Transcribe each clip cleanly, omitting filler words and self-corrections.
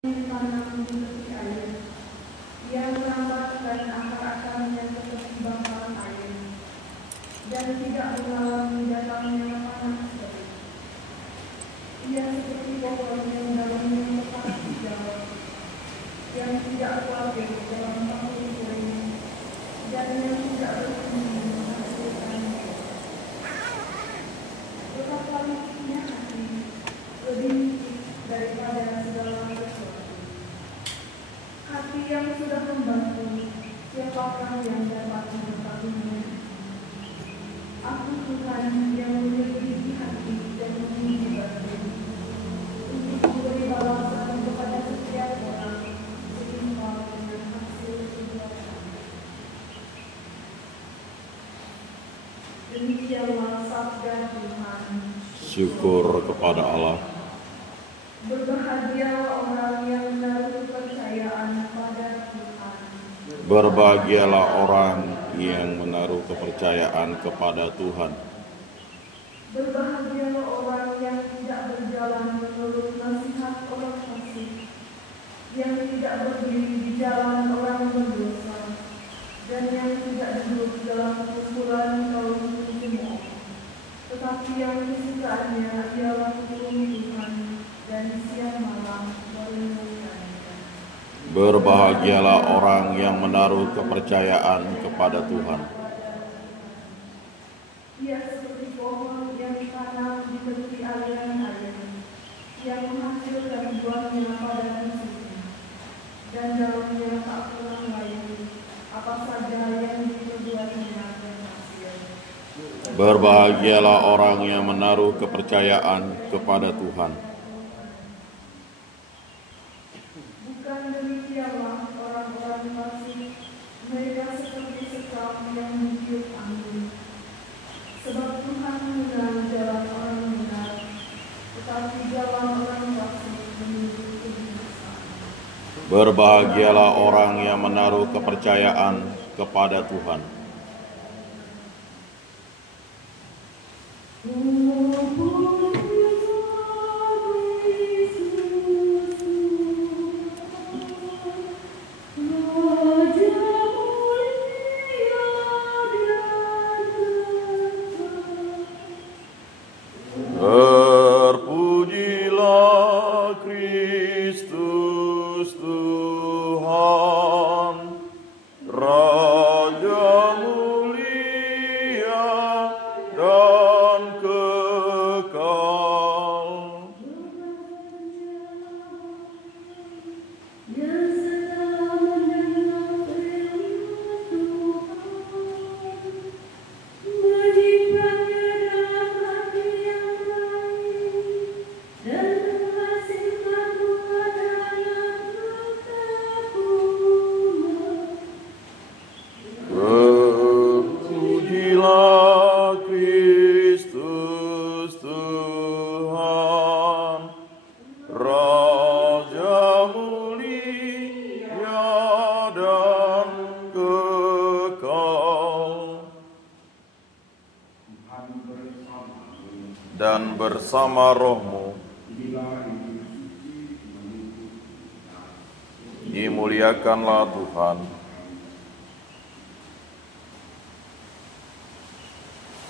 ditanam di tepi air. Ia merambatkan akar-akarnya seperti bangkalan air, dan tidak mengalami datangnya panas terik. Ia seperti pohon yang daunnya lepas hijau, yang tidak khawatir dalam tahun kering, dan yang tidak berhenti menghasilkan buah. Betapa lucunya hati, lebih daripada segala sesuatu. Hati yang sudah membantu, siapakah yang dapat mengetahuinya? Aku Tuhan yang menyelidiki hati dan menguji batin, untuk memberi balasan kepada setiap orang setimpal dengan hasil perbuatan. Demikianlah sabda Tuhan. Syukur kepada Allah. Berbahagialah orang yang menaruh kepercayaan pada Tuhan. Berbahagialah orang yang menaruh kepercayaan kepada Tuhan. Berbahagialah orang yang tidak berjalan menurut nasihat orang fasik, yang tidak berdiri di jalan orang berdosa, dan yang tidak duduk dalam kumpulan kaum pencemooh. Tetapi yang kesukaannya ialah hukum Tuhan, dan siang malam merenungkannya. Berbahagialah orang yang menaruh kepercayaan kepada Tuhan. Ia seperti pohon yang ditanam di tepi aliran air, yang menghasilkan buahnya pada musimnya, dan daunnya tak pernah layu, apa saja yang diperbuatnya berhasil. Berbahagialah orang yang menaruh kepercayaan kepada Tuhan. Bukan demikianlah orang-orang fasik, mereka seperti sekam yang ditiup angin. Sebab Tuhan mengenal jalan orang benar, tetapi jalan orang fasik menuju kebinasaan. Berbahagialah orang yang menaruh kepercayaan kepada Tuhan. Terpujilah Kristus Tuhan, Raja mulia dan kekal. Terpujilah Kristus Tuhan, Raja mulia dan kekal. Dan bersama rohmu, dimuliakanlah Tuhan.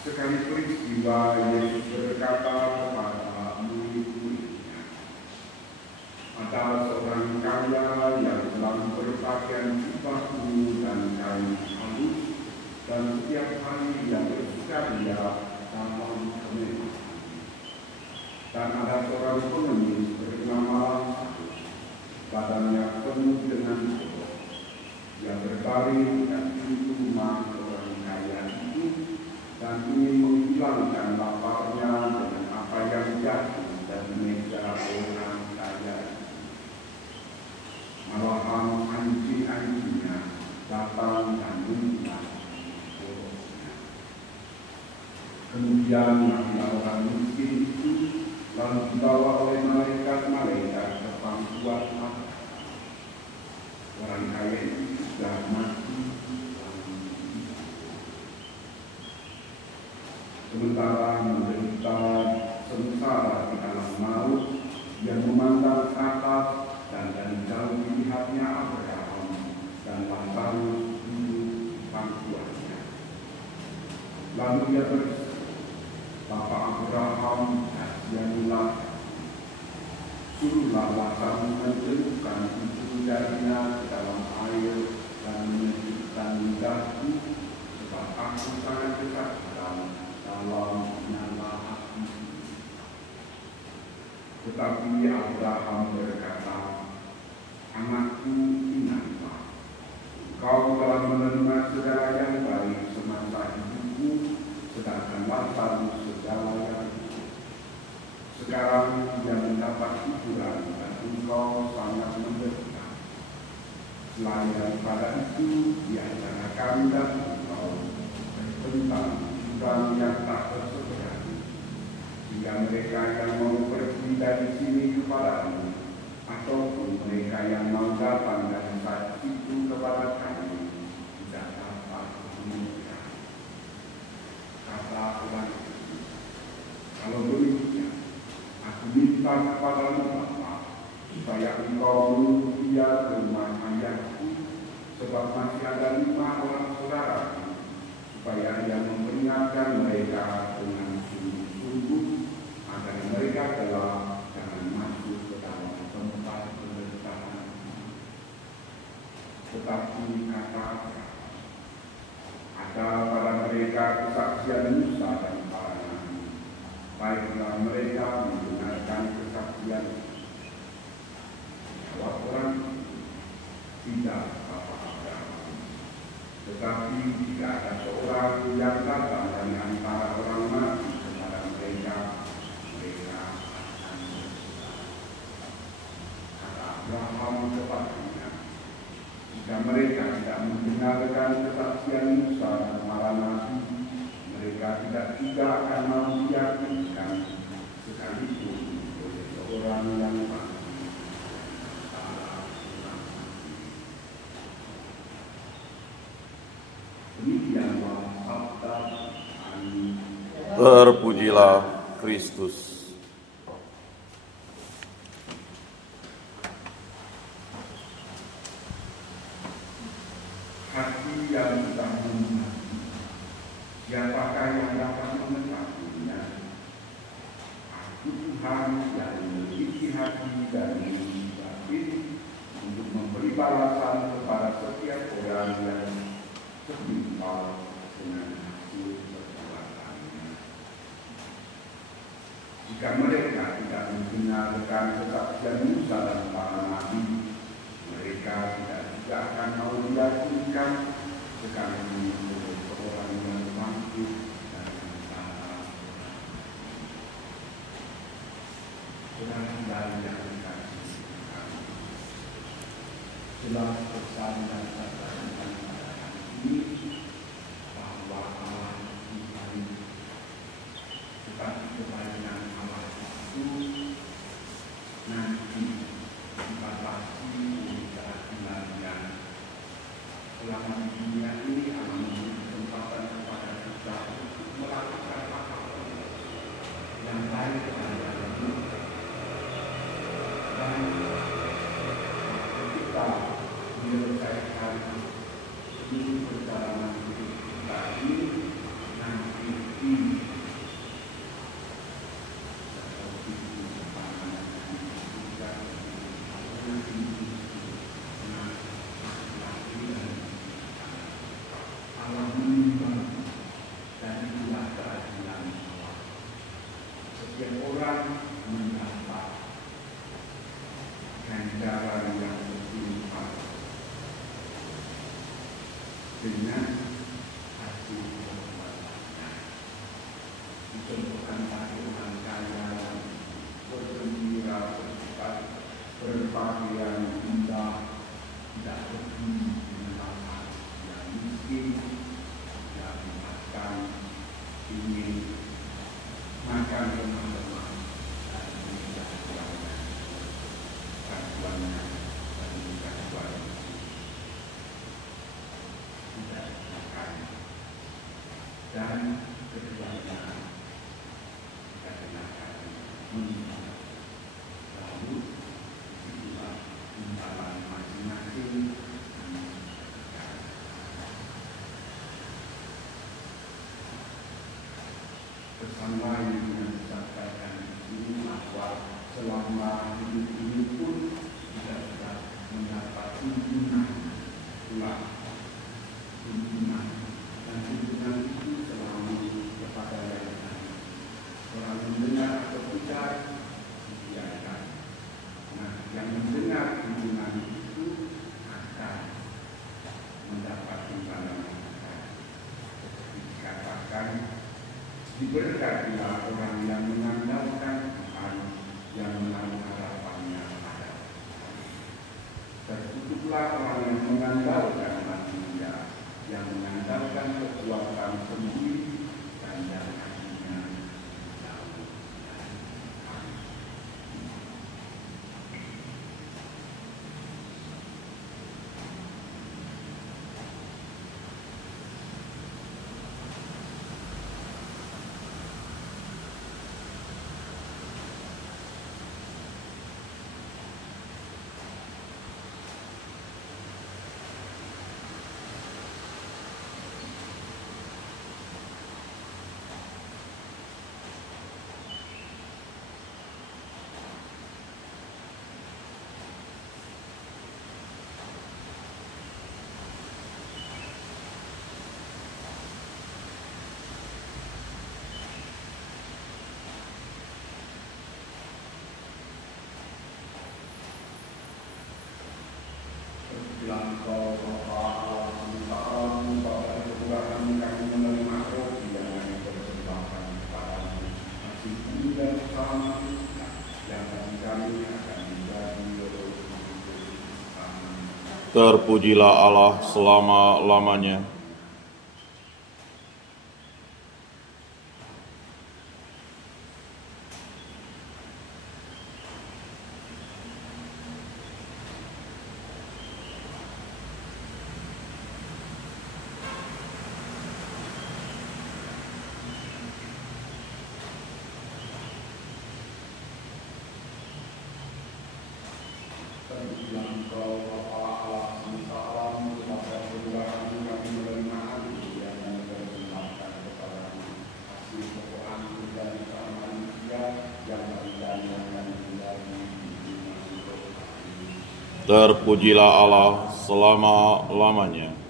Sekali peristiwa Yesus berkata kepada murid-muridnya, ada seorang kaya yang sedang berpakaian jubah ungu dan kain halus, dan setiap hari yang bersukaria dalam kemewahan. Dan ada seorang pengemis bernama Lazarus, badannya penuh dengan borok, yang berbaring di pintu rumah orang kaya itu, dan ingin menghilangkan laparnya dengan apa yang jatuh dari meja orang kaya itu. Malahan anjing-anjingnya datang dan menyimpan boroknya. Kemudian matilah orang miskin itu, lalu dibawa oleh malaikat-malaikat ke pangkuan Allah. Orang kaya itu sudah mati. Sementara menderita sengsara di alam maut, yang memandang atas dan dia Bapak Abraham kasianilah, suruhlah kami menjauhkan itu darinya ke dalam air dan menyejukkan lidahku, sebab aku sangat dekat dalam nyala api. Tetapi Abraham berkata, anakku, ingatlah, kau telah menerima segala yang baik semasa hidupmu, sedangkan Lazarus segala yang buruk. Sekarang dia mendapat hiburan dan engkau sangat menderita. Selain daripada itu, di antara kami dan engkau tentang hiburan yang tak terseberani, sehingga mereka yang mau pergi dari sini kepadamu, ataupun mereka yang mau datang dari saat itu kepada kami, tidak dapat menunjukkan. Kata orang itu, kalau demikian, aku minta kepadamu Bapa, supaya engkau menuntut dia ke rumah ayahku, sebab masih ada 5 orang saudaraku, supaya dia memperingatkan mereka dengan sungguh-sungguh, agar mereka telah jangan masuk ke dalam tempat penderitaan. Tetapi kata ada pada mereka kesaksian Musa dan para nabi, baiklah mereka mendengarkan kesaksian. Jawab orang, tidak Bapak Abraham, tetapi jika ada seorang yang datang dari antara orang mati kepada mereka, mereka akan bersalah. Kata Abraham kepadanya, jika mereka tidak mendengarkan kesaksian Musa dan para nabi, mereka tidak juga akan mau diyakinkan sekalipun oleh seorang yang mati. Demikianlah sabda Tuhan. Terpujilah Kristus. Hati yang tak mengerti, siapakah yang dapat mengetahuinya? Aku Tuhan yang memiliki hati dan batin untuk memberi balasan kepada setiap orang yang setimpal dengan hasil perbuatannya. Jika mereka tidak mendengarkan kesaksian Musa dan para nabi, mereka tidak juga akan mau diyakinkan sekalipun oleh seorang yang bangkit dari antara saudara-saudara yang dikasihi Tuhan. Jelas pesan dan catatan pada hari ini bahwa Allah Tuhan, tetapi kebaikan Allah itu nanti dibatasi oleh keadilannya. Selama di dunia ini Allah memberi kesempatan kepada kita untuk melakukan apa-apa yang baik kepada Allah. Dan kita menyelesaikan seluruh perjalanan hidup kita ini nanti ini seperti kesempatan yang kita Allah menimbang dan itulah keadilan Allah. Setiap orang mendapat ganjaran yang berlimpah dengan hasil perbuatannya. Dicontohkan tadi orang kaya bergembira, bersuka, berpakaian indah, tidak pergi mengenalkan yang miskin, tidak makan, ingin makan lemah-lemah dan tidak kuatnya, kasuannya dan kasuan tidak makan dan keduanya tidak kenakan menimba. Lalu itulah imbalan masing-masing. lain yang disampaikan ini bahwa selama hidup ini pun kita sudah mendapat tuntunan pulang, tuntunan, dan tuntunan itu selalu kepada yang lain. Orang mendengar atau tidak dibiarkan. Nah, yang mendengar tuntunan itu akan mendapat imbalan. Seperti dikatakan, diberkatilah orang yang mengandalkan Tuhan, yang menaruh harapannya pada Tuhan. Tertutuplah orang yang mengandalkan manusia, yang mengandalkan kekuatan sendiri, dan yang hatinya jauh dari Tuhan. Bilang kau Allah Subhanahu bahwa kekuatan kami menerima roti yang kami persembahkan kepadamu masih muda bersama kita, yang bagi kami akan menjadi roh hidup. Amin. Terpujilah Allah selama-lamanya. Terpujilah Engkau Bapa Allah semesta alam, kepada kekuatan kami menerima roti yang kami persembahkan kepadamu hasil pekoan dan bersama manusia, yang bagi kami akan menjadi hidup. Amin. Terpujilah Allah selama-lamanya.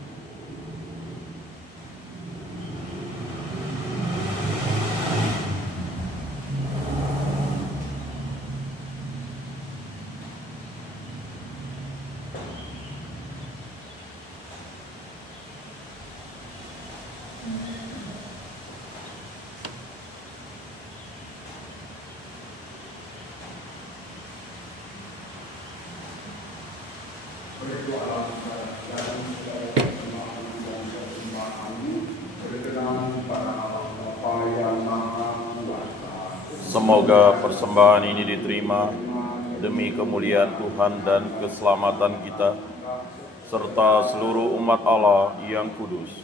Berdoalah dan persembahan-persembahan-Mu berkenan pada Allah Bapa yang Maha Kuasa. Semoga persembahan ini diterima demi kemuliaan Tuhan dan keselamatan kita, serta seluruh umat Allah yang kudus.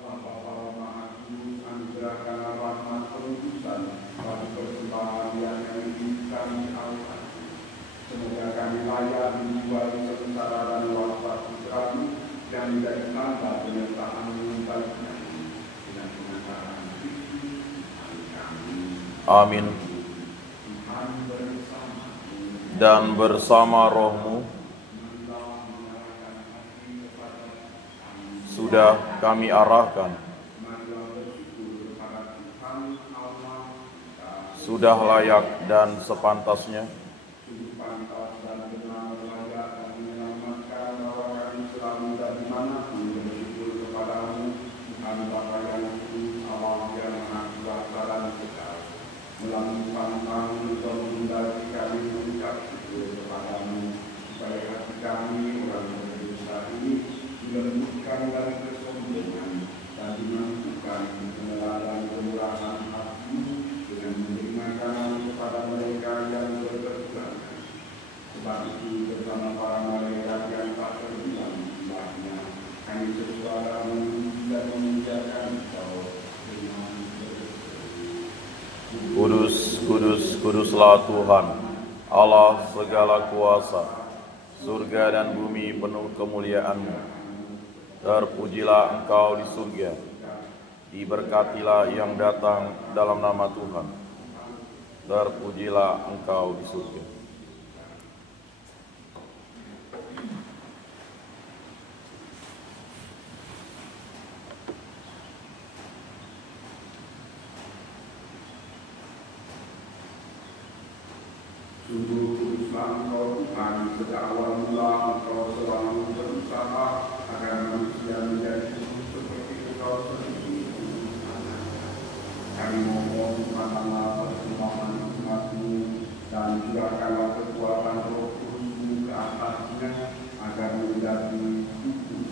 Allah Bapa Maha Kudus, anugerahkanlah rahmat penebusan bagi persembahan yang kami alihkan. Semoga kami layak dijual sementara dan wafat Putra-Mu yang menjadi tanda penyertaan-Mu bagi kami dengan pengantaran Kristus Tuhan kami. Amin. Tuhan bersama-Mu Dan bersama rohmu mengenal mengarahkan hati kepada kami. sudah kami arahkan. Marilah bersyukur kepada Tuhan Allah kita. Sudah layak dan sepantasnya Sungguh pantas dan benar layak dan menyelamatkan bahwa kami selalu dan dimanapun bersyukur kepadamu, Tuhan Bapa yang kudus, Allah yang Maha Kuasa dan Kekal. Melalui pantang untuk mengundang kami mengucap syukur kepadamu, supaya hati kami orang berdosa ini dilembutkan dari kesombongan dan dimampukan meneladani kemurahan hati dengan menerima kanan kepada mereka yang berkekurangan. Sebab itu bersama para malaikat yang tak terbilang jumlahnya, kami sesuara memuji dan memuliakan Engkau dengan berseru. Kudus, kudus, kuduslah Tuhan, Allah segala kuasa. Surga dan bumi penuh kemuliaan-Mu. Terpujilah Engkau di surga, Diberkatilah yang datang dalam nama Tuhan. Terpujilah Engkau di surga. Sungguh kuduslah Engkau Tuhan, sejak awal mula Engkau selalu berusaha agar manusia menjadi seperti Engkau sendiri. Kami mohon Tuhanlah persembahan umat-Mu dan curahkanlah kekuatan Roh Kudus-Mu ke atasnya agar menjadi tubuh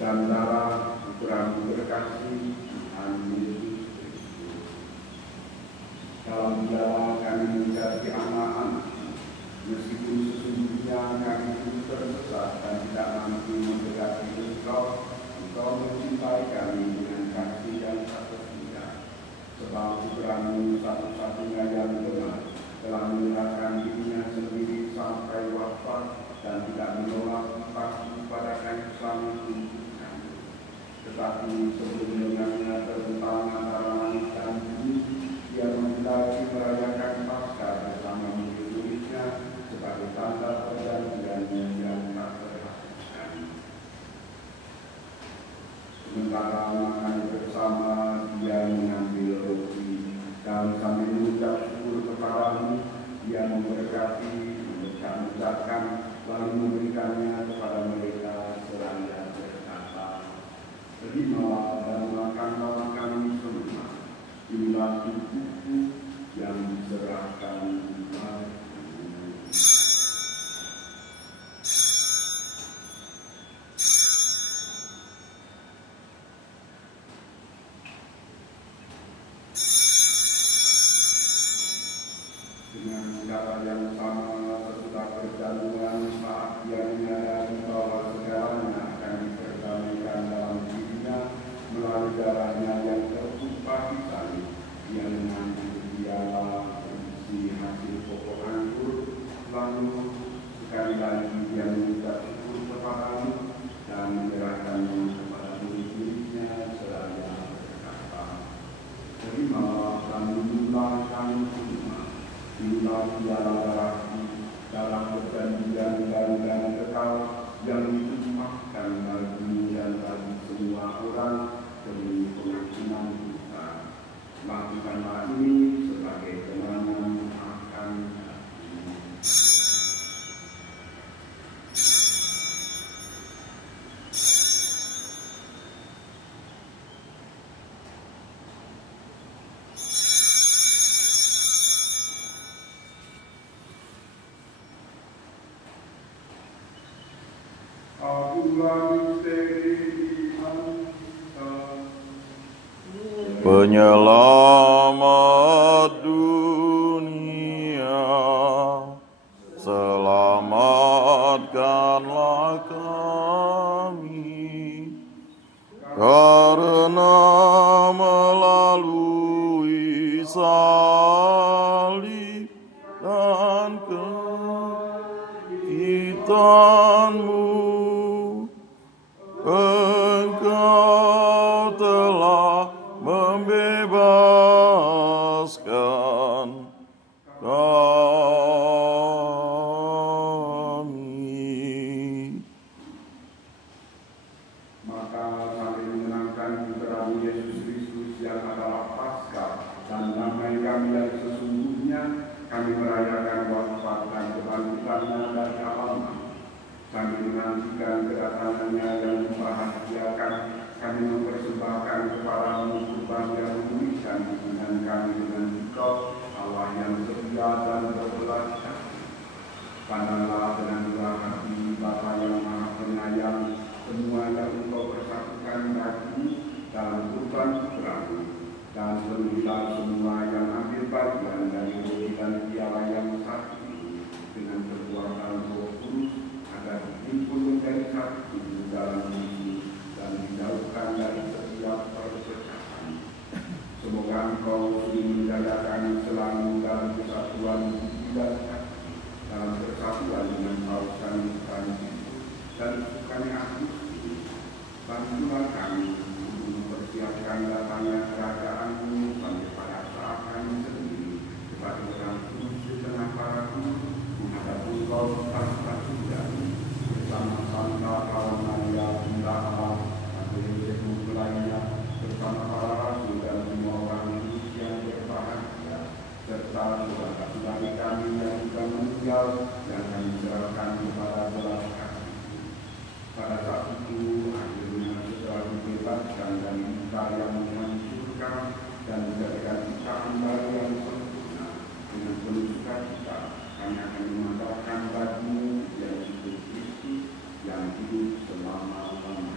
dan darah Putra-Mu terkasih Tuhan Yesus Kristus. Dalam Dia kami menjadi anak-anak, meskipun sesungguhnya kami pun tersesat dan tidak mampu mendekati Engkau. Engkau mencintai kami dengan kasih yang tak terhingga. Sebab Putra-Mu satu-satunya yang benar telah menyerahkan dirinya sendiri sampai wafat dan tidak menolak paku pada kayu salib untuk kami. Tetapi sebelum dengannya terbentang antara langit dan bumi, Dia menghendaki merayakan Paskah bersama murid-muridnya sebagai tanda perjanjiannya yang tak terhapuskan. Sementara makan bersama, Dia mengambil roti dan sambil mengucap syukur kepada-Mu, Dia memberkati, mengucapkan, lalu memberikannya kepada mereka seraya berkata, "Terimalah dan makanlah kami semua. Inilah tubuhku yang diserahkan untukmu." Dengan cara yang sama, sesudah perjamuan, saat Dia menyadari bahwa segalanya akan diperdamaikan dalam dirinya melalui darahnya yang tertumpah di salib, Dia mengambil piala berisi hasil pokok anggur, lalu sekali lagi Dia mengucap syukur kepada-Mu dan menyerahkannya kepada murid-muridnya seraya berkata, "Terimalah dan minumlah kamu semua. Inilah piala darahku, darah perjanjian baru dan kekal yang ditumpahkan bagimu dan bagi semua orang demi pengampunan dosa. Lakukanlah ini sebagai kenangan akan aku." Akulah misteri Anta, Penyelamat dunia, selamatkanlah kami, karena melalui salib dan kekitan-Mu, Engkau telah membebaskan kami. Maka sambil menyenangkan Putra-Mu Yesus Kristus yang adalah Paskah dan damai kami yang sesungguhnya, kami merayakan wafat dan kebangkitannya dari alam. Sambil menantikan kedatangannya yang membahagiakan, kami mempersembahkan kepada-Mu kurban yang memulihkan hubungan kami dengan Engkau, Allah yang setia dan berbelas kasih. Pandanglah dengan murah hati Bapa yang Maha Penyayang semua yang Engkau persatukan bagi dalam kurban Putra-Mu, dan penuhilah semua yang ambil bagian dari roti dan piala yang satu ini dengan kekuatan Roh Kudus, agar dihimpun menjadi satu dalam diri dan dijauhkan dari setiap perpecahan. Semoga Engkau sudi menjayakan selalu dalam kesatuan budi dan hati, dalam persatuan dengan Paus kami Tuhan Yesus dan kami Agustus. Bantulah kami untuk mempersiapkan datangnya kerajaan-Mu sampai pada saat kami sendiri dapat berlangsung di tengah para guru menghadap Engkau tanpa surga bersama Santa Kawan Maria Bunda Allah dan Yosef lainnya bersama para rasul dan semua orang kudus yang berbahagia serta saudara-saudari kami yang sudah meninggal yang kami serahkan kepada belas kasih. Pada saat itu akhirnya setelah dibebaskan dari duka yang menghancurkan dan dijadikan kita kembali yang sempurna dengan penuh sukacita kami akan memandangkan bagi-Mu yang Yesus Kristus yang hidup selama-lamanya.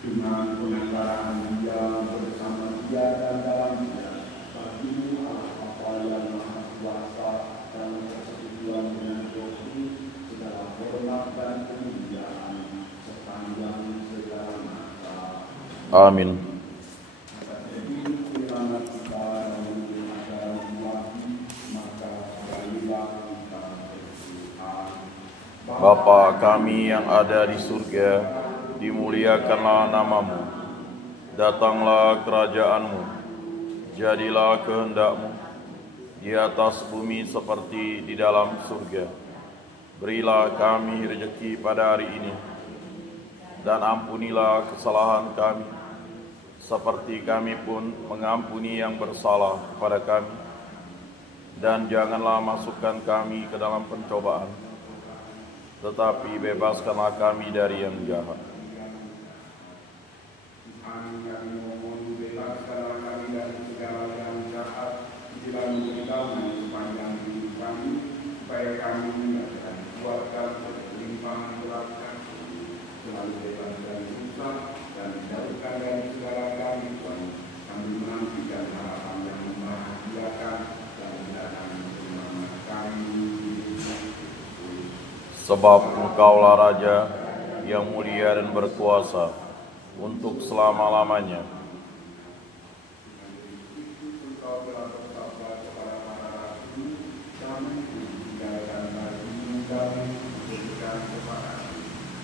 Dengan penyelenggaraan Dia bersama Dia dan dalam Dia, bagi-Mu Allah Bapa yang Maha Kuasa dan persekutuan dengan Roh Kudus, segala hormat dan kemuliaan sepanjang segala masa. Amin. Bapa kami yang ada di surga, dimuliakanlah nama-Mu. Datanglah kerajaan-Mu. Jadilah kehendak-Mu di atas bumi seperti di dalam surga. Berilah kami rezeki pada hari ini, dan ampunilah kesalahan kami, seperti kami pun mengampuni yang bersalah kepada kami. Dan janganlah masukkan kami ke dalam pencobaan, tetapi bebaskanlah kami dari yang jahat. Tuhan kami mohon bebaskanlah kami dari segala yang jahat, bila memberitahu sepanjang hidup kami, supaya kami akan dikuatkan berlimpahan berkat selalu bebas dari dosa dan dijauhkan dari segala gangguan, kami menantikan harapan yang membahagiakan dan mendatangkan kemenangan kami. Sebab Engkaulah Raja yang mulia dan berkuasa untuk selama-lamanya.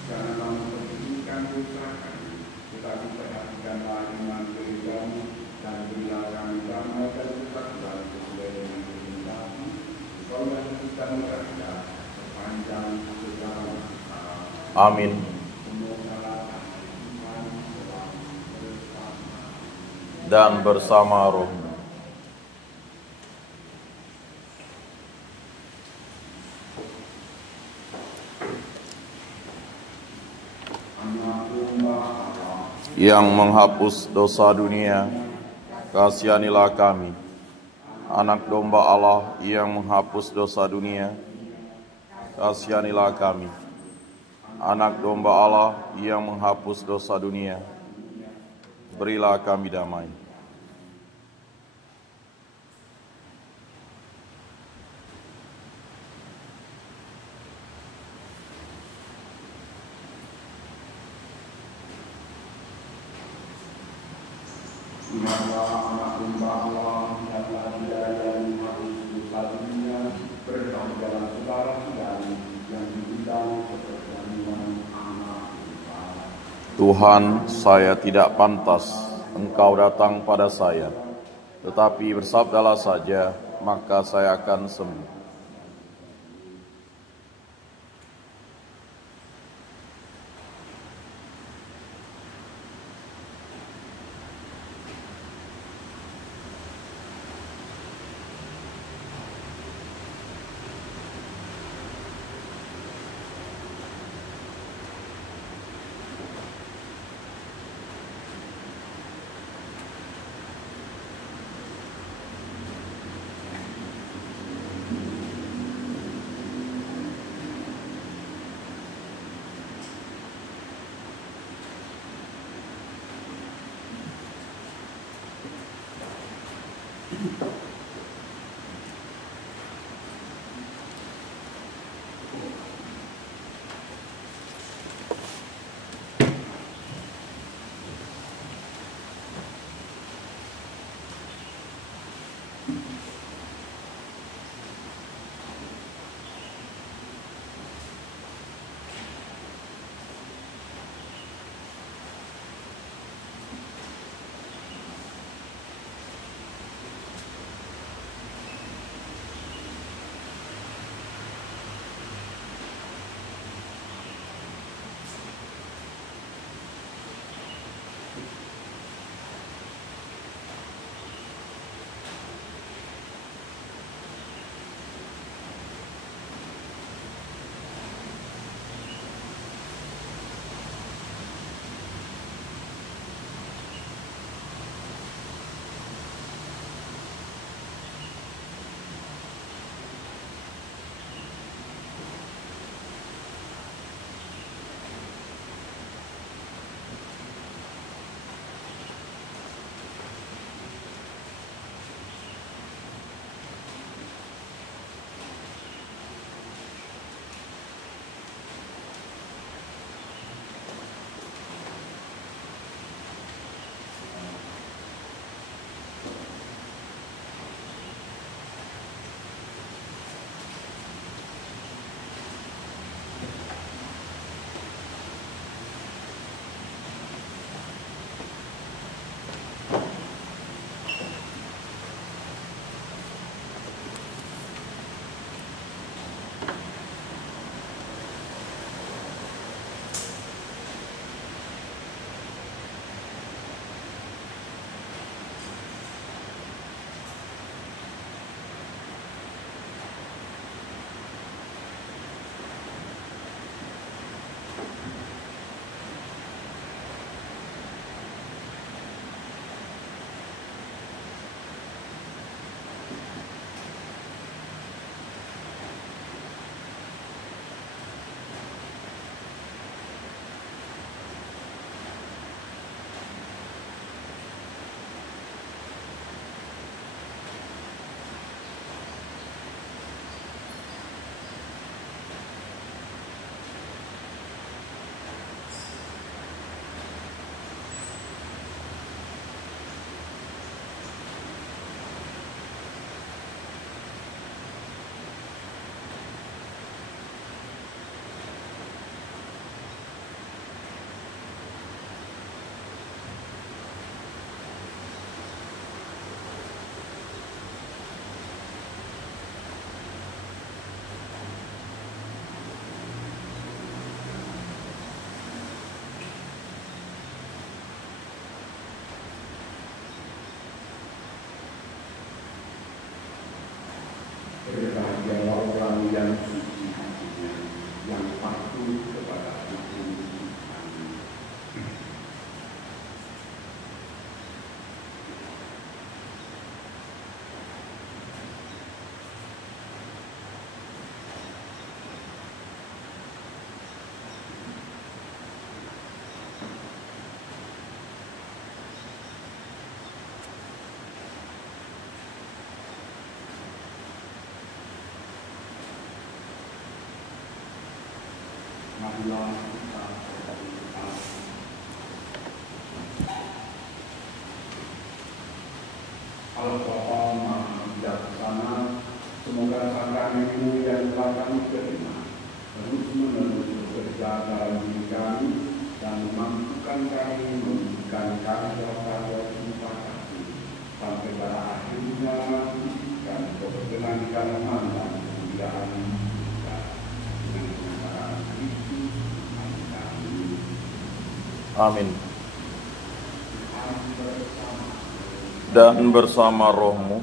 Janganlah memperhitungkan dosa kami, tetapi perhatikanlah iman gereja-Mu dan berilah kami damai dan kesatuan sesuai dengan kehendak-Mu. Engkau yang kita berkata sepanjang segala masa. Amin. Dan bersama roh-Mu. Yang menghapus dosa dunia, kasihanilah kami. Anak domba Allah yang menghapus dosa dunia, kasihanilah kami. Anak domba Allah yang menghapus dosa dunia, berilah kami damai. Tuhanlah anak domba Allah yang Dia yang menghapus dosa dunia, berdoa dalam saudara-saudari yang diundang seperjamuan anak domba. Tuhan, saya tidak pantas Engkau datang pada saya, tetapi bersabdalah saja, maka saya akan sembuh. orang yang suci hatinya, yang patuh kepada hukum. Amin. Marilah kita berdoa. Allah Bapa Maha Bijaksana, semoga sakrammu yang telah kami terima terus-menerus bekerja dalam diri kami dan memampukan kami memberikan karya-karya cinta kasih sampai pada akhirnya dan keberkenan dan kemuliaan kita dengan kebenaran Kristus. Amin. Dan bersama rohmu.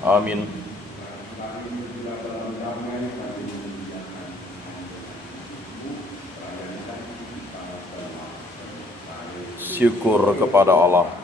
Amin. Syukur kepada Allah.